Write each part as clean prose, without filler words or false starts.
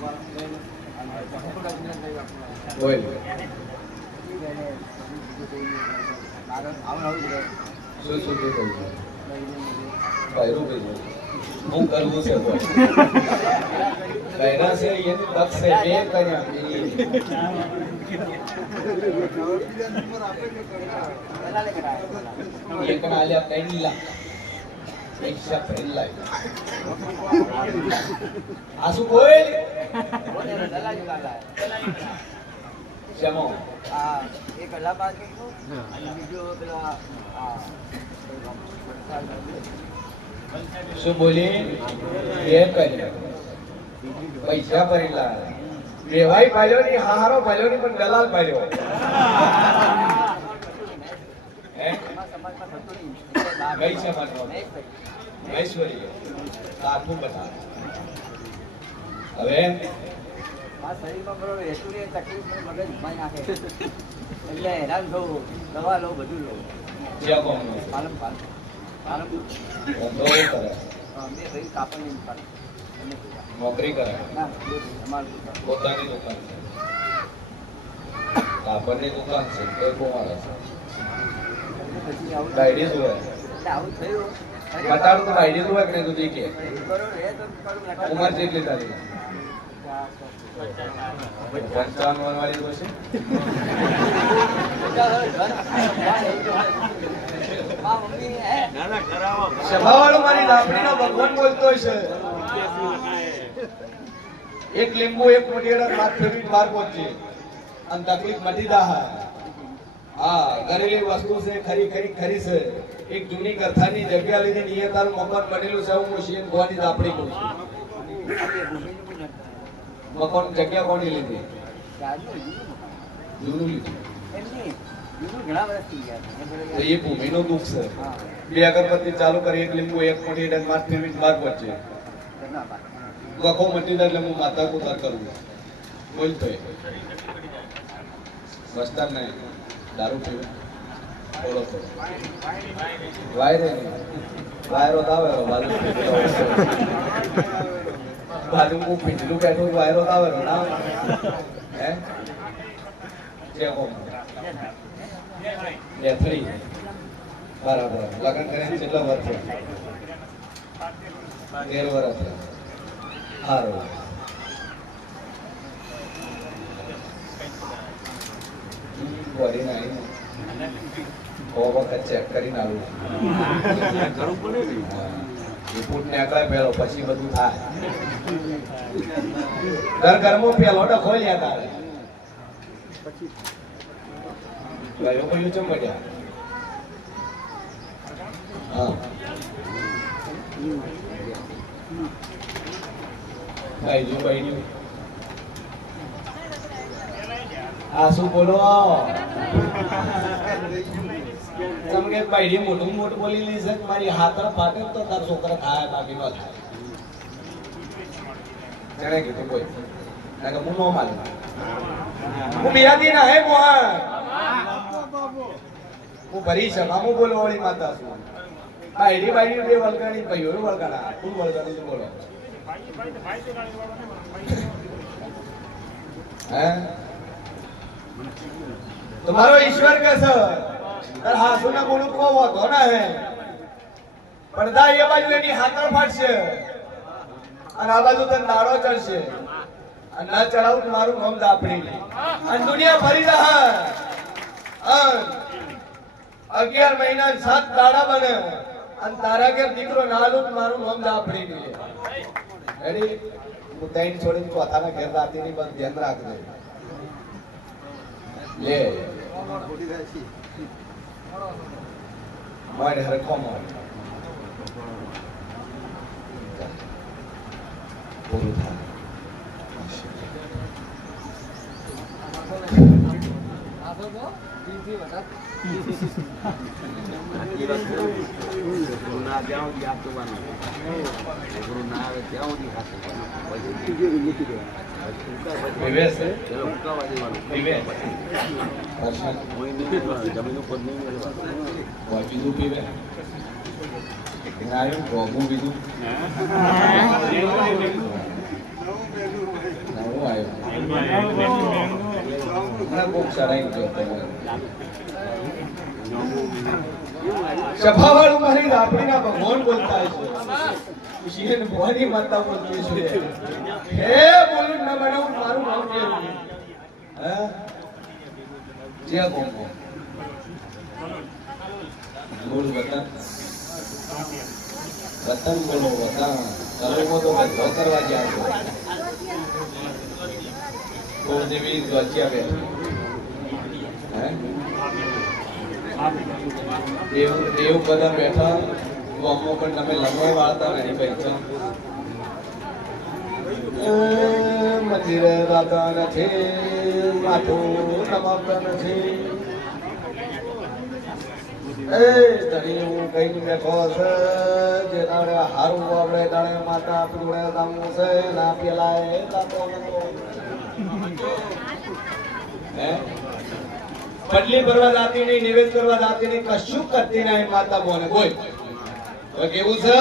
બોલ શું શું કહ્યું ભાઈ હું કરવું છે બોલ ગયના છે એની તક છે બે કર્યા એક ના આલ્યા 3 લાખ પૈસા ફરી લાય આસુ બોલ શેમો એક અલ્હાબાદ નું અને બીજો પેલા શું બોલી એ કર્યા પૈસા ભરેલા દેવાઈ પાડ્યો ની હારો પાડ્યો ની પણ દલાલ પાડ્યો હે કઈ છે મારો ઐશ્વર્ય આખું બતા હવે આ શરીરમાં બરોબર ઐશ્વર્ય તકલીફ મને મગજ માઈ નાખે એટલે હેરાન થવું દવા લો બધું લો જ્યાં કોમ પાલમ પાલમ પાલમ ધંધો કરે મેં ભાઈ કાપડની દુકાન નોકરી કરે ના અમારું પોતાની દુકાન કાપડની દુકાન છે તે કોમારે છે પછી આવું ડાયરી જોવે એટલે આવું થયું બતાડું તો ડાયરી જોવે કે નહીં તું દેખે બરોબર એ તો કરું ઉંમર કેટલી તારી 55 વાળી તો છે સભાવાળો મારી લાપડીનો ભગવાન બોલતો છે એક લીંબુ એક મોઢેડા માથ ફેરવી બહાર પહોંચી અને તકલીફ મટી જા હા ઘરેલી વસ્તુ છે ખરી ખરી ખરી છે એક જૂની કથાની જગ્યા લીધી નિયતાનું મકાન બનેલું છે હું શિયન ગોવાની લાપડી કહું છું મકાન જગ્યા કોની લીધી જૂનું લીધું તો એ ભૂમિનો દુઃખ છે બે અગરબત્તી ચાલુ કરી એક લીંબુ એક મોટી ડન માથ ફેરવી બહાર પહોંચે ગખો મટી જાય એટલે હું માતા કુતાર કરું બોલતો વસ્તાર નહીં દારૂ પીવે થોડો થોડો વાયરે વાયરો આવે બાજુ હું પીંડલું બેઠું વાયરો આવે ના હે જે કોમ બેથડી બરાબર લગ્ન કરીને કેટલા વર્ષ થયા 13 વર્ષ સારું બોડી નહીં વખત ચેક કરીને આવું રિપોર્ટ નીકળે પેલો પછી બધું થાય ઘરમાં પેલો ડખો લ્યા તારે ગયો કોઈ ચમ પડ્યા હા ભાઈ ભાઈ આ શું બોલો તમને ભાઈ મોટું મોટું બોલી લઈ છે મારી હાથ ફાટે તો તાર છોકરા થાય બાકી ન થાય જણે કીધું કોઈ હું ન માનું હું બિરાદી ના હે મોહન હું ભરી શકું હું બોલો વાળી માતા છું ભાઈ ભાઈ બે વળગાણી ભાઈઓ વળગાણા તું વળગાણી બોલો હે तुम्हारो ईश्वर कैसा तर हासू ना बोलू को वो धोना है પડદા એ બાજુ એની હાથર ફાટશે અને આ બાજુ તને દાડો ચડશે અને ના ચડાવું તો મારું નામ દાપડી અને દુનિયા ફરી રહે 11 મહિના 7 દાડા બને અને તારા કે દીકરો નાલું તો મારું નામ દાપડી લે રેડી હું તૈન છોડીને ચોથાના ઘેર રાતી ની બસ ધ્યાન રાખજે લે મારે હરખો માં પૂરું થાય ચડાઈ ગયો સભાવાળું મારી રાપડીના ભગવાન બોલતા છે શિયન ભવાની માતા બોલતી છે હે બોલું ન બનાવું મારું નામ કેવું હે જે કોમો બોલ વતન વતન બોલો વતન કલમો તો બધો કરવા જાવ કોઈ દેવી ગોચ્યા બેઠી હે દેવ બધા બેઠા ગામો પણ તમે લંબાઈ વાળતા નહીં પૈસા મંદિરે રાતા નથી માથું નમાવતા નથી એ તરી હું કઈ બેઠો છે જે તારે હારું આપણે તારે માતા પીવડે દામું છે ના પેલાય દાતો હે પટલી ભરવા જાતી નહીં નિવેદ કરવા જાતી નહીં કશું કરતી નહીં માતા બોને કોઈ હવે કેવું છે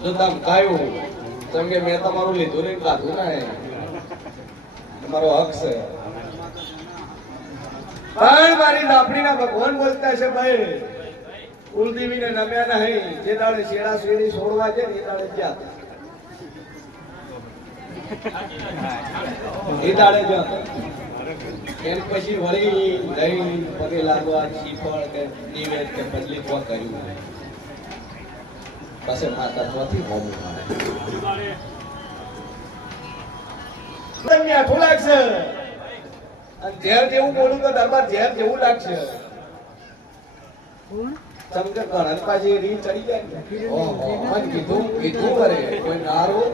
જો તમ કાયું તમ કે મેં તમારું લીધું નહીં કાઢું ને તમારો હક છે પણ મારી લાપડીના ભગવાન બોલતા છે ભાઈ કુલદેવીને નમ્યા નહીં જે દાડે શેડા શેડી છોડવા છે ને એ દાડે જ્યાં એ દાડે જો એમ પછી વળી દહીં પગે લાગવા શ્રીફળ કે નિવેદ કે પતલી કોક કર્યું પછી માતા ત્યાંથી હોમું મળે મીઠું લાગશે અને ઝેર જેવું બોલું તો દરબાર ઝેર જેવું લાગશે સમજે ઘણા પાછી રી ચડી જાય ઓહો મને કીધું કરે કોઈ નારો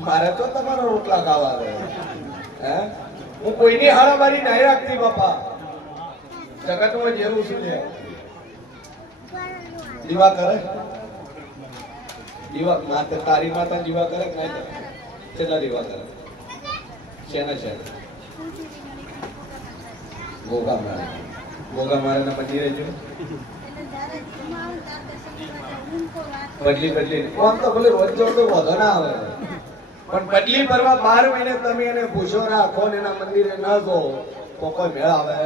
મારે તો તમારો રોટલા ખાવા દે હે હું કોઈની હારામારી નહીં રાખતી બાપા જગતમાં જેવું શું છે દીવા કરે દીવા માતા તારી માતા દીવા કરે કે નહીં કરે કેટલા દીવા કરે શેના છે ગોગા મારે ના મંદિરે જો બદલી કોણ તો ભલે રોજ જોડ તો વધો ના આવે પણ બદલી ભરવા 12 મહિને તમે એને પૂછો રાખો ને એના મંદિરે ન જો તો કોઈ મેળ આવે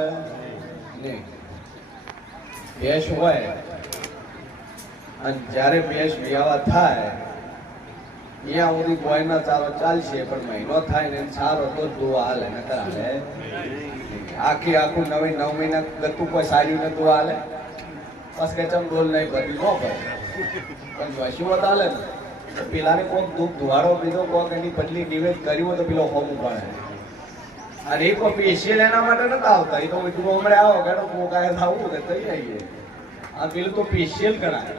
નહીં ભેંસ હોય અને જ્યારે ભેંસ વિયાવા થાય ત્યાં સુધી કોઈના ચારો ચાલશે પણ મહિનો થાય ને સારો તો દુઆ હાલે ન હાલે આખું 9 મહિના ગતું કોઈ સાર્યું ને દુઆ હાલે બસ કે ચમ ડોલ નહીં ભરવી ન ભરે પણ જોશીવત હાલે ને પેલાને કોઈક દુઃખ ધુવાડો પીધો કોઈક એની બદલી નિવેદ કર્યું હોય તો પેલો હોમું પડે અને એ કોઈ પેશિયલ એના માટે નતા આવતા એ તો તું હમણાં આવો કે હું કાંઈ આવું કે થઈ આવીએ આ પેલું તો સ્પેશિયલ ગણાય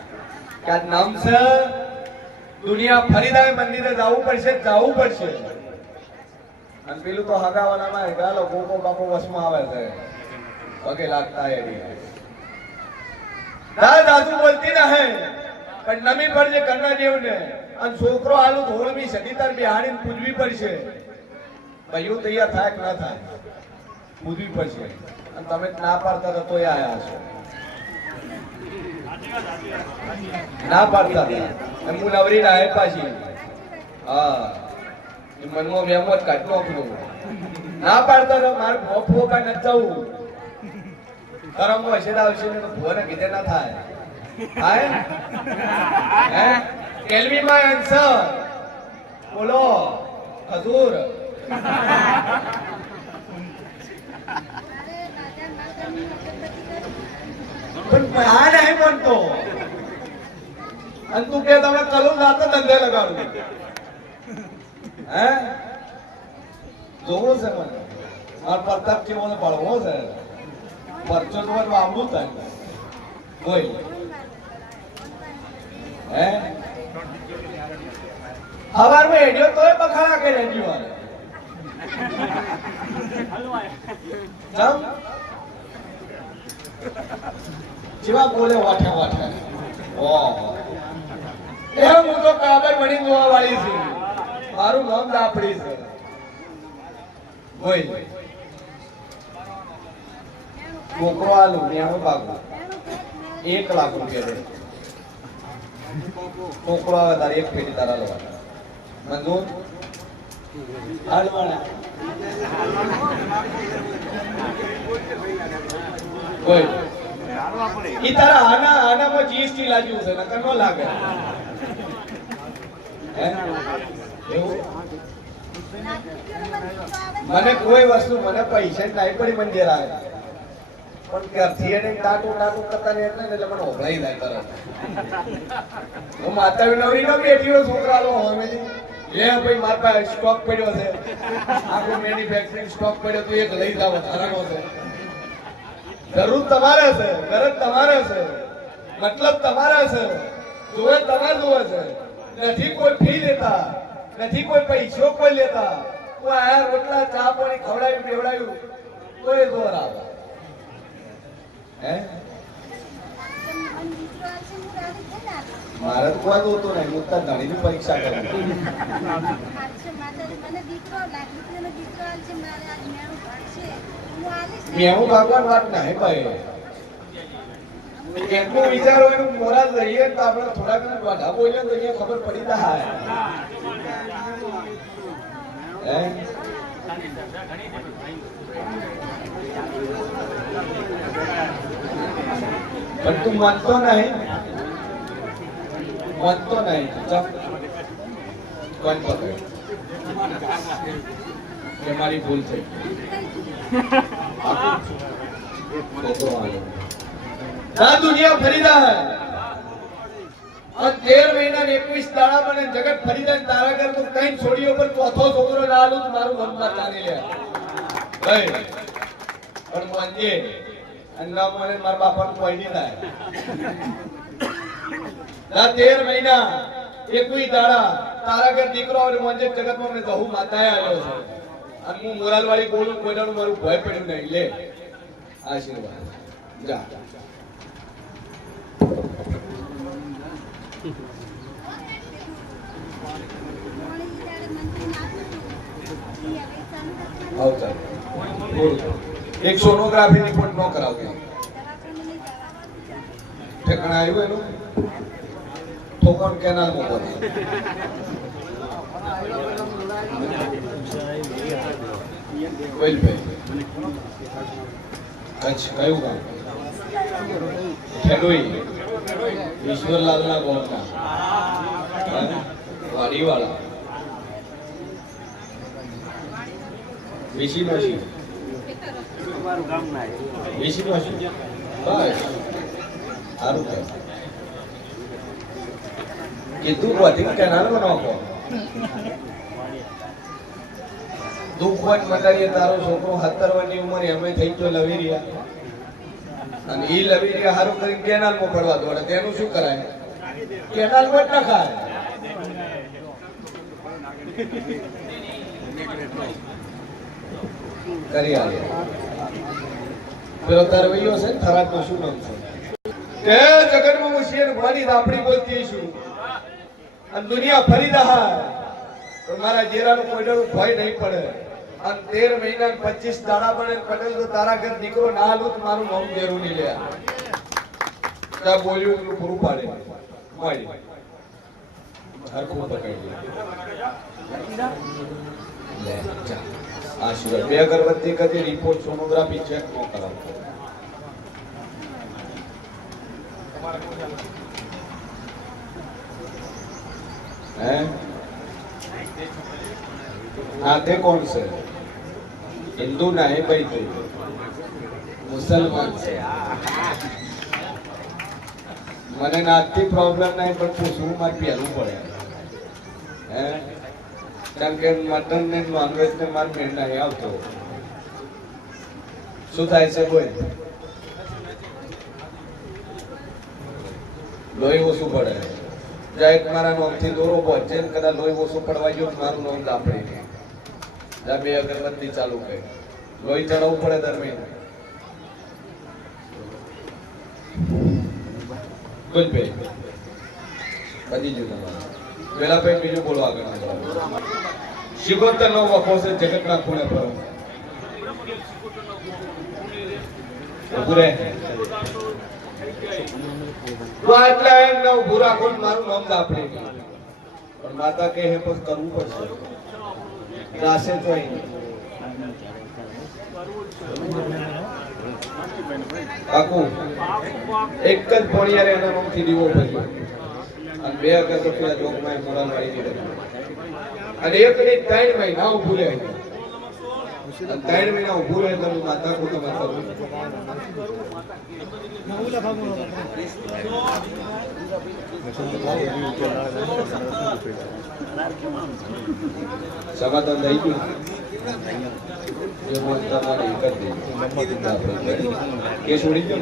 કે આ નામ છે દુનિયા ફરીદાય મંદિરે જવું પડશે અને પેલું તો હગાવાના ગાલો ગોગો બાપો વસમાં આવે છે પગે લાગતા એની દાદુ બોલતી ના હે પણ નમી પડશે કન્ના દેવને અને છોકરો આલુ ધોળમી સદીતાર બિહાડીને પૂજવી પડશે ભાઈઓ તૈયાર થાય કે ના થાય પૂજવી પડશે અને તમે ના પાડતા તો તોય આયા છો ના પાડતા હતા હું નવરી ના હે પાછી હા મનમાં વેમત કાઢ નાખું ના પાડતા તો મારે ભોફો કઈ ન જવું કરમ હશે આવશે ને તો ભુવાને કીધે ના થાય થાય હે કેલ્વીમાં આન્સર બોલો હજુર પણ આ નહીં બનતો અને તું કે તમે કલું જાતે ધંધે લગાડું હે જોવો છે મને મારા પ્રતાપ કેવો પડવો છે પરચો તો આંબું થાય કોઈ હે હવારમાં હેડ્યો તોય બખાડા કે રેડી વાળે જમ જેવા બોલે વાઠે ઓહો એ હું તો કાબર બની જોવા વાળી છું મારું નામ દાપડી છે કોઈ છોકરો આલુ ન્યાનો ભાગો 1 લાખ રૂપિયા દે છોકરો આવે તારે એક પેટી તારા લેવા મંજૂર હાલવાના કોઈ ઈ તારા આનામાં જીએસટી લાગ્યું છે નકર નો લાગે હે એવું મને કોઈ વસ્તુ મને પૈસા નહીં પડી મંદિર આવે પણ ઘરથી એને ટાટું કરતા ને એટલે મને ઓભળાઈ જાય તરત હું માતા નવરી ન બેઠી હોય છોકરા લો હવે લે ભાઈ મારા પાસે સ્ટોક પડ્યો છે આખો મેન્યુફેક્ચરિંગ સ્ટોક પડ્યો તો એક લઈ જાવ ધારાનો છે જરૂર તમારે છે ગરજ તમારે છે મતલબ તમારે છે જોવે તમારે જોવે છે નથી કોઈ ફી લેતા નથી કોઈ પૈસો કોઈ લેતા કોઈ આ રોટલા ચા પાણી ખવડાવ્યું પીવડાવ્યું કોઈ જોર આવે હે મારે તો કોઈ જોતું નહીં હું તાર ધણીની પરીક્ષા કરું મેં ભગવાન વાત નહીં ભાઈ કેટલું વિચારો એનું મોરા લઈએ તો આપણે થોડા ઘણા વાઢા બોલીએ તો અહીંયા ખબર પડી જાય હે પણ તું માનતો નહીં ચપ કોણ પકડે કે મારી ભૂલ થઈ ના દુનિયા ફરીદા હૈ और 13 महीना ने 21 दाड़ा बने जगत फरीदा तारागर को कहीं छोड़ियो पर चौथो छोकरो डालू तो मारू मन में जाने ले भाई और मंजे अन्ना मोने मार बापा को कोई नहीं થાય ના 13 મહિના 21 દાડા તારાગર દીકરો और મંજે જગત માં મને બહુ માતાએ આવ્યો છે અને હું મોરાલ વાળી બોલું કોઈનું મારું ભય પડ્યું નહીં લે આશીર્વાદ જા एक सोनोग्राफी रिपोर्ट नो कराओगे ठेकाना આવ્યું એનું ઠોકર કેનાલ માં બોલ વેલ ભાઈ કચ્છ કયું ગામ ખેડોઈ ઈશ્વરલાલ ના ગોળના વાડીવાળા બેસી નોશી તમારું ગામ ના બેસી નોશી બસ સારું કે કીધું વધી કેનાલ માં નાખો દુઃખ વન મંડારીએ તારો છોકરો 17 વર્ષની ઉંમરે અમે થઈ ગયો લવીરિયા અને ઈ લવીરિયા હારું કરીને કેનાલ માં પડવા દોડે તેનું શું કરાય કેનાલ માં જ નખાય કરી આવે પેલો તરવૈયો છે થરાદ નો શું નામ છે તે જગતમાં મુશિયર ભવાની આપણી બોલતી છું અને દુનિયા ફરી રહા પણ મારા જેરાનો કોઈનો ભય નહીં પડે અને 13 મહિના 25 દાડા બને પટેલ તો તારા ઘર દીકરો ના હાલું તો મારું નામ જેરું નહીં લે ત્યાં બોલ્યું એટલું પૂરું પાડે મારી હરખું પકડી લે જા આશીર્વાદ બે અગરબત્તી કરી રિપોર્ટ સોનોગ્રાફી ચેક નો કરાવતો હે હા તે કોણ છે હિન્દુ ના હે ભાઈ તું મુસલમાન છે મને નાથી પ્રોબ્લેમ નહીં પણ પૂછવું મારે પહેરવું પડે હે કારણ કે મટન ને નોનવેજ ને માર મેળ નહીં આવતો શું થાય છે કોઈ લોહી ઓછું પડે જાય મારા નોમથી દોરો પહોંચે ને કદાચ લોહી ઓછું પડવા ગયો મારું નોમ લાપડી જા બે અગરબત્તી ચાલુ કરી લોહી ચડાવવું પડે દર મહિને ગુડ ભાઈ બધી જ પેલા ભાઈ બીજું બોલો આગળ શિકોતર નો વખો છે જગતના ખૂણે પર ઉભરે તો આટલા એમ ન ભૂરા કોણ મારું નામ દાપડે પણ માતા કહે હે પણ કરવું પડશે રાસે જોઈ કાકુ એક જ પોણિયારે એના નામથી દીવો ભર્યો અને 2 રૂપિયા જોગમાં મોડા મારી દીધા અને એક ની 3 મહિના ઊભું રહે અને 3 મહિના ઊભું રહે તો માતા કુટુંબ સમાધાન થઈ ગયું જે મત તમારી કરી દે કે છોડી દો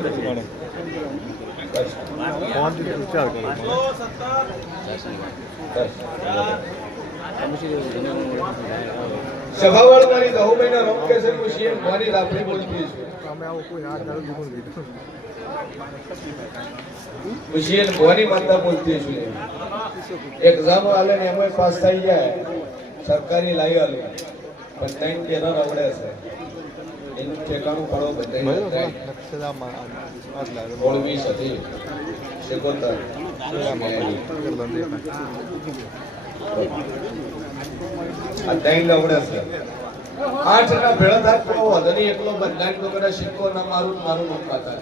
સભાવાળો મારી 10 મહિના રોક કે છે સીએમ મારી લાફડી બોલતી છે સીએમ ભવાની માતા બોલતી છે એક્ઝામ આલે ને એમાં પાસ થઈ જાય સરકારી લાઈ આલે પણ ટાઈમ કેનો રવડે છે એનું ઠેકાણું પડો બધાય ઓળવી સતી શેકોતર આ ટાઈમ રવડે છે 8 ના ભેળા થાય તો વધની એકલો બંધાણ તો કરે સિક્કો ના મારું મારું મુકાતા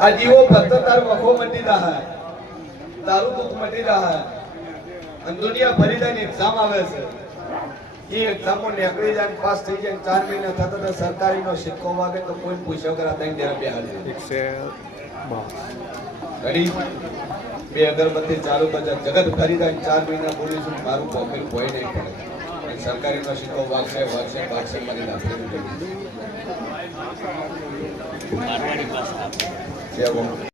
આ જીવો ભક્ત તાર મખો મટી રહા તારું દુઃખ મટી રહા અને દુનિયા ભરી જાય એક્ઝામ આવે છે એ એક્ઝામ નીકળી જાય પાસ થઈ જાય 4 મહિના થતા તો સરકારીનો સિક્કો વાગે તો કોઈ પૂછ્યો કરા તઈ દેરા બેહાડી ઘડી બે અગરબત્તી ચાલુ બધા જગત ફરી જાય 4 મહિના બોલીશું મારું પોકેટ ભોય નહીં પડે સરકારીનો સિક્કો વાગશે મારી નાખી